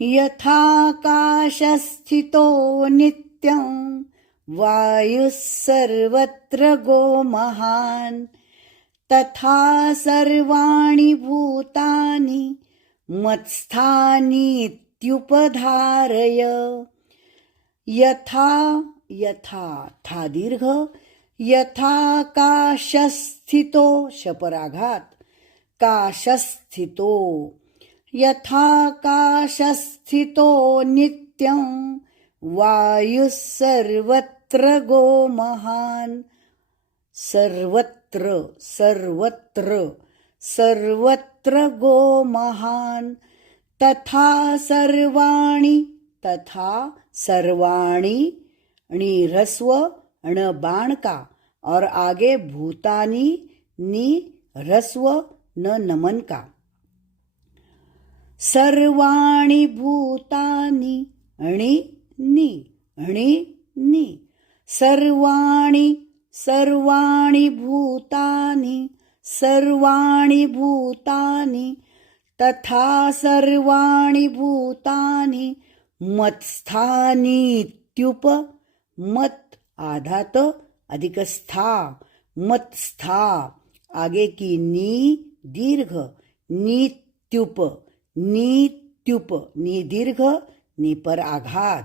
यथाकाशस्थितो नित्यं वायुः सर्वत्र गो महान् तथा सर्वाणि भूतानि मत्स्थानीत्युपधारय. यथा यथा था दीर्घ, यथाकाशस्थितो शपराघात, काशस्थितो. यथाकाशस्थितो नित्यं वायुः सर्वत्र गो महान्. सर्वत्र सर्वत्र सर्वत्र गो महान् तथा सर्वाणि. तथा सर्वाणि आणि ह्रस्व अण बाण का और आगे भूतानी नी ह्रस्व न नमन का. सर्वाणि भूतानि आणि नी. सर्वाणि सर्वाणि भूतानि सर्वाणि भूतानि तथा सर्वाणि भूतानि मत्स्थानीत्युप. मत आधात अधिक स्था, मत्स्था. आगे की नी दीर्घ, नीत्युप. नीत्युप नी दीर्घ, नी पर आघात.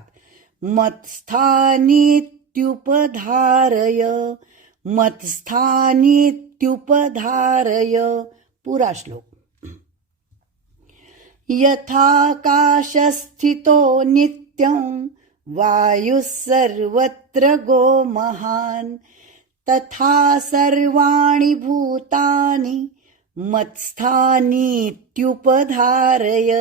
मत्स्थानीत्युपधारय. मत्स्थानीत्युपधारय. पूरा श्लोक. यथाकाशस्थितो नित्यं वायुः सर्वत्र गो महान् तथा सर्वाणि भूतानि मत्स्थानीत्युपधारय.